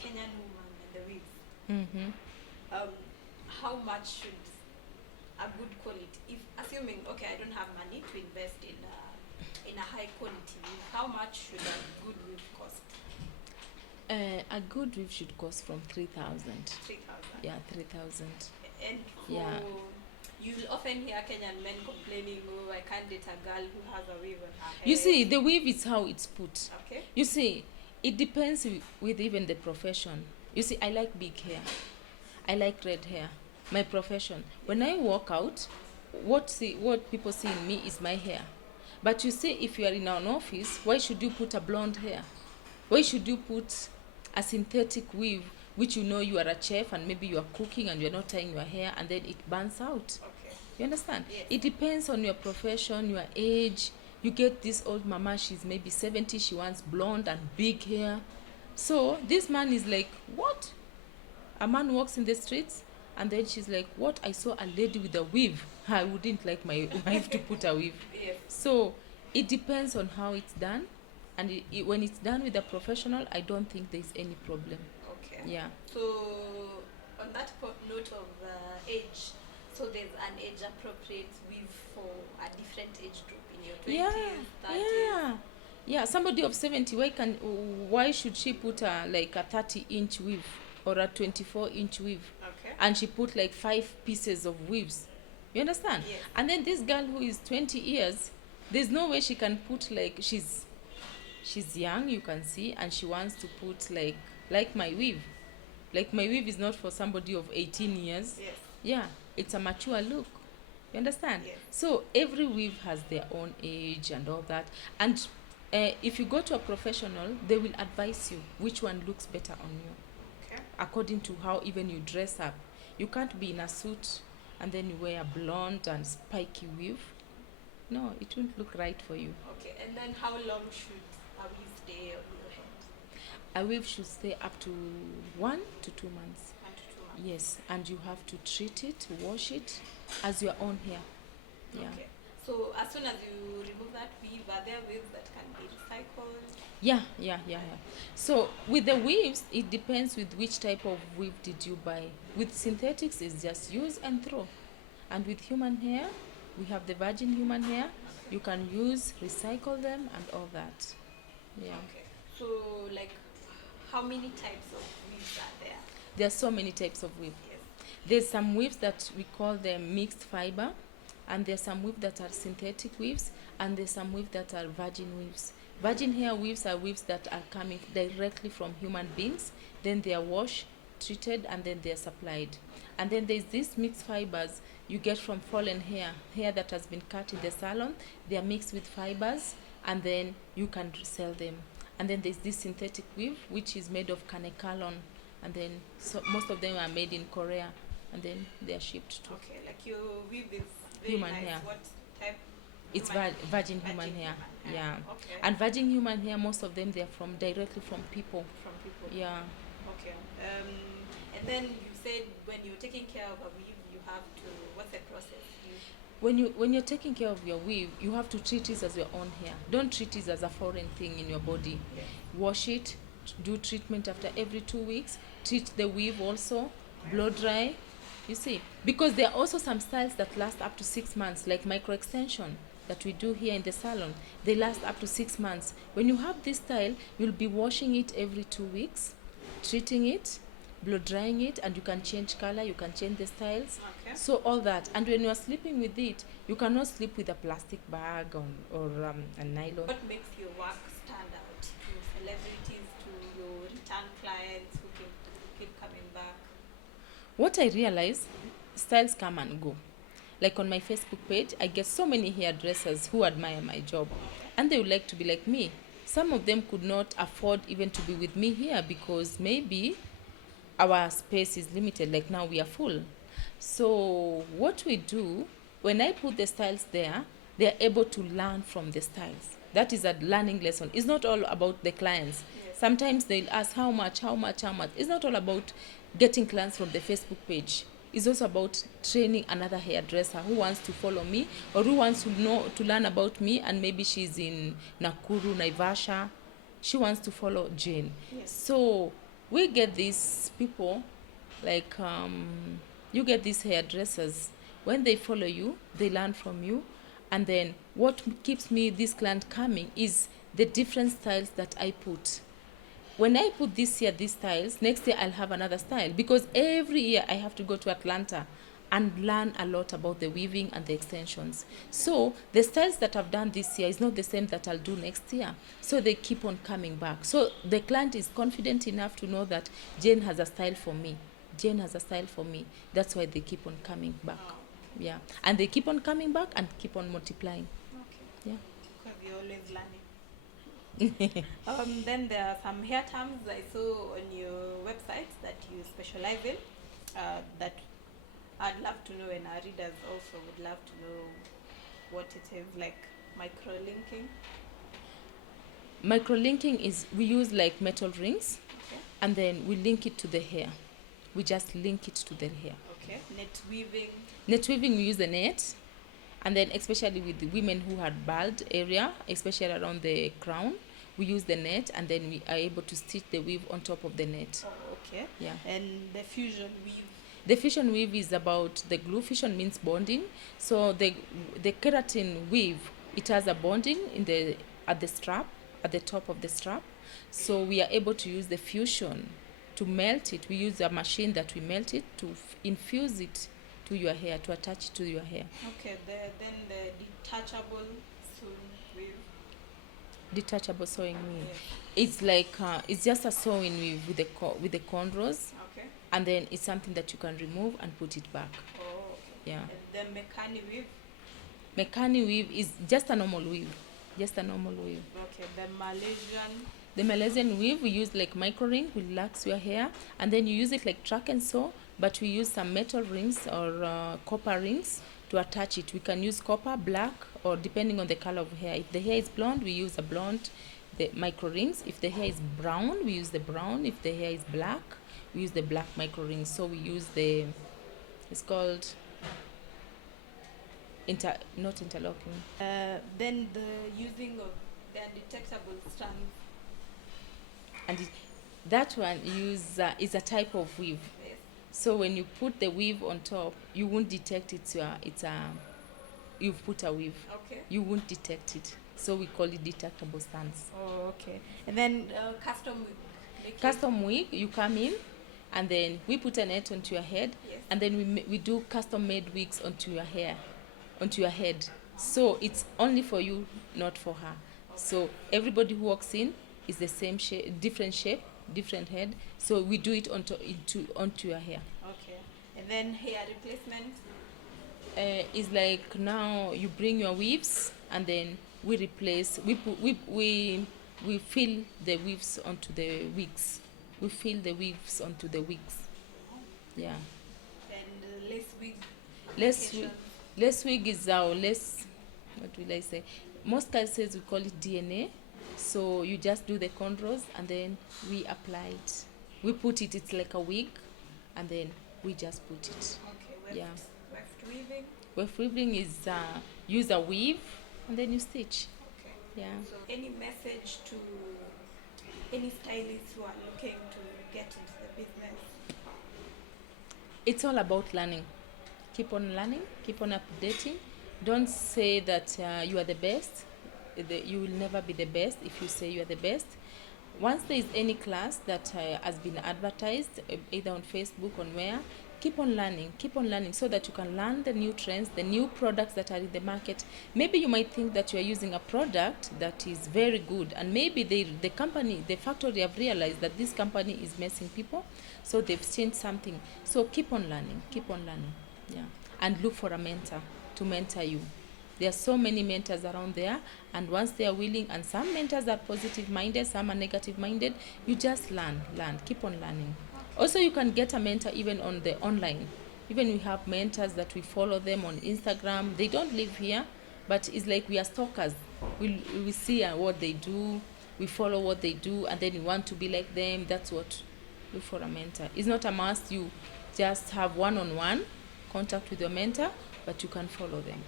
Kenyan woman and the weave. Mm-hmm. How much should a good quality, if assuming I don't have money to invest in a high quality weave, how much should a good weave cost? A good weave should cost from 3,000. 3,000. Yeah, 3,000. And for Yeah. you'll often hear Kenyan men complaining, oh, I can't date a girl who has a weave on her head. You see, the weave is how it's put. Okay. You see, it depends with even the profession. You see, I like big hair. I like red hair. My profession. When I walk out, what people see in me is my hair. But you see, if you are in an office, why should you put a blonde hair? Why should you put a synthetic weave, which you know you are a chef and maybe you are cooking and you're not tying your hair and then it burns out? Okay. You understand? Yes. It depends on your profession, your age. You get this old mama, she's maybe 70, she wants blonde and big hair. So this man is like, what? A man walks in the streets and then she's like, what? I saw a lady with a weave. I wouldn't like my wife to put a weave. Yes. So it depends on how it's done. And when it's done with a professional, I don't think there's any problem. Okay. Yeah. So on that note of age, so there's an age appropriate weave for a different age group in your 20s, 30s. Yeah, somebody of 70, why should she put like a 30-inch weave or a 24-inch weave? Okay. And she put like 5 pieces of weaves. You understand? Yes. And then this girl who is 20 years, there's no way she can put like she's young, you can see, and she wants to put like my weave. Like my weave is not for somebody of 18 years. Yes. Yeah, it's a mature look. You understand? Yes. So every weave has their own age and all that. And if you go to a professional, they will advise you which one looks better on you. Okay. According to how even you dress up. You can't be in a suit and then you wear a blonde and spiky weave. No, it won't look right for you. Okay, and then how long should a weave stay on your head? A weave should stay up to 1 to 2 months. 1 to 2 months. Yes, and you have to treat it, wash it as your own hair. Yeah. Okay. So as soon as you remove that weave, are there weaves that can be recycled? Yeah. So with the weaves, it depends with which type of weave did you buy. With synthetics, it's just use and throw. And with human hair, we have the virgin human hair. You can use, recycle them and all that. Yeah. Okay. So like, how many types of weaves are there? There are so many types of weave. Yes. There's some weaves that we call them mixed fiber, and there's some weaves that are synthetic weaves, and there's some weaves that are virgin weaves. Virgin hair weaves are weaves that are coming directly from human beings, then they are washed, treated, and then they are supplied. And then there's these mixed fibers you get from fallen hair that has been cut in the salon. They are mixed with fibers, and then you can sell them. And then there's this synthetic weave, which is made of kanekalon, and then most of them are made in Korea, and then they are shipped to. Okay, like your weave is very Human nice. hair. What type? It's virgin human hair. Yeah. Okay. And virgin human hair, most of them, they're from directly from people. From people. Yeah. Okay. And then you said when you're taking care of a weave, you have to. What's the process? When you're taking care of your weave, you have to treat it as your own hair. Don't treat it as a foreign thing in your body. Yes. Wash it, do treatment after every 2 weeks. Treat the weave also, blow dry. You see, because there are also some styles that last up to 6 months, like micro extension that we do here in the salon. They last up to 6 months. When you have this style, you'll be washing it every 2 weeks, treating it, blow drying it, and you can change color, you can change the styles. Okay. So all that. And when you are sleeping with it, you cannot sleep with a plastic bag or a nylon. What makes your work stand out to celebrities, to your return clients who keep coming back? What I realize, styles come and go. Like on my Facebook page, I get so many hairdressers who admire my job, and they would like to be like me. Some of them could not afford even to be with me here because maybe our space is limited, like now we are full. So what we do, when I put the styles there, they are able to learn from the styles. That is a learning lesson. It's not all about the clients. Yes. Sometimes they'll ask how much. It's not all about getting clients from the Facebook page. It's also about training another hairdresser who wants to follow me or who wants to learn about me, and maybe she's in Nakuru, Naivasha. She wants to follow Jane. Yes. So We get these people, like you get these hairdressers. When they follow you, they learn from you, and then what keeps me this client coming is the different styles that I put. When I put this year these styles, next year I'll have another style, because every year I have to go to Atlanta and learn a lot about the weaving and the extensions. So the styles that I've done this year is not the same that I'll do next year. So they keep on coming back. So the client is confident enough to know that Jane has a style for me. Jane has a style for me. That's why they keep on coming back. Yeah. And they keep on coming back and keep on multiplying. Okay. Yeah. Because you're always learning. Then there are some hair terms I saw on your website that you specialize in, that I'd love to know, and our readers also would love to know what it is, like micro-linking. Micro-linking is, we use like metal rings, Okay. and then we link it to the hair. We just link it to the hair. Okay. Net weaving. Net weaving, we use the net, and then especially with the women who had bald area, especially around the crown, we use the net, and then we are able to stitch the weave on top of the net. Oh, okay. Yeah. And the fusion weave. The fusion weave is about the glue. Fusion means bonding. So the keratin weave, it has a bonding in the at the strap, at the top of the strap. So we are able to use the fusion to melt it. We use a machine that we melt it to infuse it to your hair, to attach it to your hair. Okay. Then the detachable sewing weave. Detachable sewing weave. Yes. It's like it's just a sewing weave with the cornrows, Okay. and then it's something that you can remove and put it back. Oh, okay. Yeah. And the mechanic weave. Mechanic weave is just a normal weave. Just a normal weave. Okay. The Malaysian. The Malaysian weave, we use like micro ring, we relax your hair, and then you use it like track and sew, but we use some metal rings or copper rings to attach it. We can use copper, black, or depending on the color of hair. If the hair is blonde, we use a blonde, the micro rings. If the hair is brown, we use the brown. If the hair is black, we use the black micro rings. So we use it's called not interlocking. Then the using of the undetectable strands. And that one is a type of weave. Yes. So when you put the weave on top, you won't detect you've put a weave. Okay. You won't detect it. So we call it detectable strands. Oh, okay. And then custom wig. Custom wig, you come in, and then we put a net onto your head, Yes. and then we do custom made wigs onto your hair, onto your head. So it's only for you, not for her. So everybody who walks in is the same shape, different head. So we do it onto your hair. Okay. And then hair replacement. Is like now you bring your weaves, and then we replace. We fill the weaves onto the wigs. We fill the weaves onto the wigs. Yeah. And lace wig. Less application. less wig is our less. What will I say? Most cases we call it DNA. So you just do the cornrows, and then we apply it. We put it. It's like a wig, and then we just put it. Okay. Yeah. Weft weaving. Weft weaving is use a weave, and then you stitch. Okay. Yeah. So any message to any stylists who are looking to get into the business? It's all about learning. Keep on learning. Keep on updating. Don't say that you are the best. You will never be the best if you say you are the best. Once there is any class that has been advertised, either on Facebook or where, keep on learning so that you can learn the new trends, the new products that are in the market. Maybe you might think that you are using a product that is very good, and maybe the factory have realized that this company is messing people, so they've changed something. So keep on learning, yeah, and look for a mentor to mentor you. There are so many mentors around there, and once they are willing, and some mentors are positive minded, some are negative minded, you just learn, keep on learning. Also, you can get a mentor even on the online. Even we have mentors that we follow them on Instagram. They don't live here, but it's like we are stalkers. We see what they do, we follow what they do, and then we want to be like them. That's what. Look for a mentor. It's not a must you just have one-on-one contact with your mentor, but you can follow them.